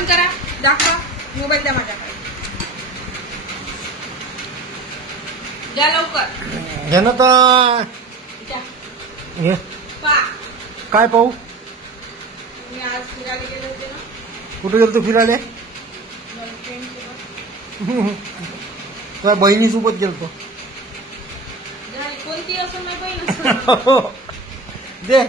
बंद करा, दाखवा मोबाईल द्या माझ्याकडे. द्या लवकर. घे ना तर. द्या. घे. पा काय पाहू? मी आज फिरायला गेले होते ना कुठे गेलो तू फिरायला? तुझ्या बहिणीसोबत गेलतो. कोणती असं नाही बहीण. दे